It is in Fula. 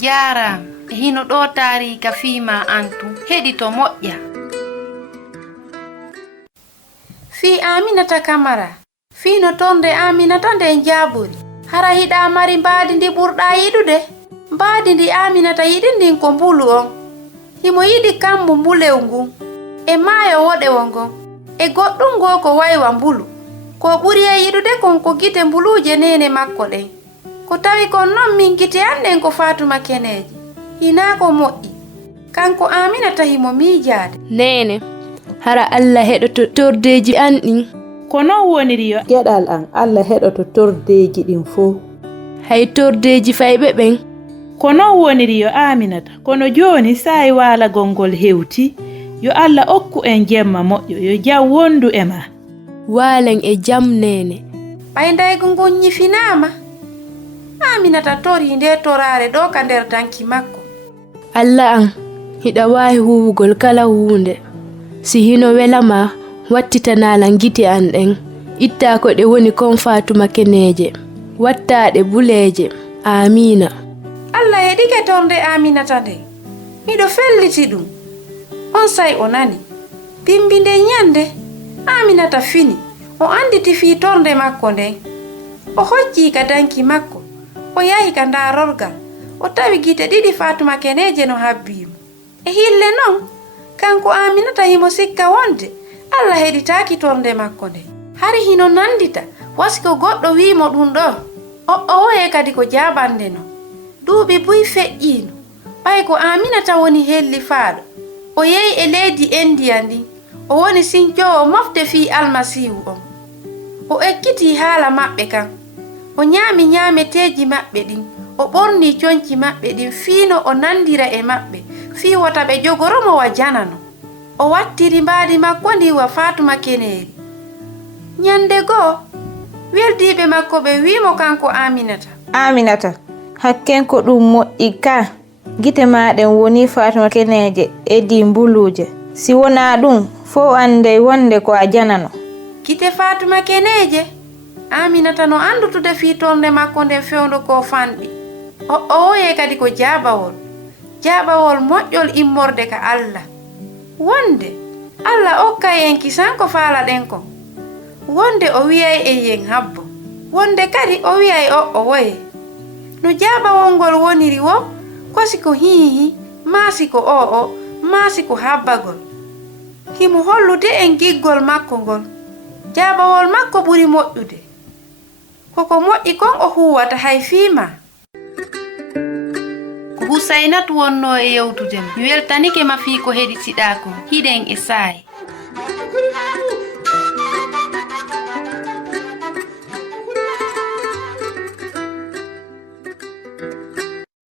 Jaram hino ɗo tarika fiima antu heɗi to moƴƴa. Fi Aminata Kamara fiino tornde Aminata nden jaabori hara hiɗa mari mbaadi ndi ɓurɗa yiɗude. Mbaadi ndi Aminata yiɗi ndin ko mbulu on. Himo yiɗi kammu mbulew ngun e maayo woɗewo ngon e goɗɗum ngo ko waywa mbulu. Ko ɓuri e yiɗude kon ko gite mbuluje nene makko ɗen. Ko tawi kon non min gite anden ko Fatuma keneje hina ko moƴƴi. Kanko Aminata himo miijaade. Nene hara Allah heɗoto tordeji an ɗin. Ko non woniri yo geɗal an Allah heɗoto tordeji ɗin fuu. Hay tordeji fayɓe ɓen. Ko non woniri yo Aminata kono joni sa'i waalagol ngol hewti yo Allah okku en jemma moƴƴo yo jam wondu e ma. Waalen e jam nene. Ɓaydaygo ngon ñifinama. Aminata tori nde torare ɗo ka nder danki makko. Allah an hiɗa waawi huwugol kala huunde. Si hino welama wattitanalan gite an ɗen. Itta ko ɗe woni kon Fatuma keneje. Wattaɗe buleje. Amina. Allah heɗike tornde Aminata nde. Miɗo felliti ɗum. On sai o nani. Bimbinde nyande Aminata fini. O anditi fi tornde makko nden. O hocci ka danki makko. O yahi ka ndarorgal. O tawi gite ɗiɗi Fatuma keneje no habbimo. E hille non kanko Aminata himo sikka wonde Allah heɗitaki tornde makko nde. Hari hino nandita wasi ko goɗɗo wimo ɗum ɗo. O woye kadi ko jabande no. Duuɓi buy feƴƴino. Ɓay ko Aminata woni helli faaɗo. O yehi e leydi India ndin. O woni sinjowo mofte fi almasihu on. O ekkiti haala maɓɓe kan. O ñaami ñaameteeji maɓɓe ɗin. O ɓorni coñci maɓɓe ɗin fiino o nandira e maɓɓe fii wota ɓe jogoromo wa janano. O wattiri mbaadi makko ndi wa Fatuma keneeri. Nyande goo weldiiɓe makko ɓe wiimo kanko Aminata. Aminata hakkenko ɗum moƴƴi ka gite maɗen woni Fatuma keneje e di mbuluje. Si wona ɗum fo andey wonde ko a janano. Gite Fatuma keneje Aminata no andutude fi tornde makko nde fewndo ko fanɗi. O woye kadi ko jaɓawol moƴƴol immorde ka Allah. Wonde Allah okkay en kisan ko faala ɗen kon. Wonde o wiyay en yen habbo. Wonde kadi o wiyay o woye. No jaɓawol ngol woniri wo kosi ko hihi maasi ko maasi ko habbagol. Himo hollude en giggol makko ngol. Jaɓawol makko ɓuri moƴƴude. Koko moƴƴi kon o huwata hay fiima. Ko Husainatu wonno e yewtude mi weltanike ma fii ko heɗitiɗa kon hiɗen e saayi.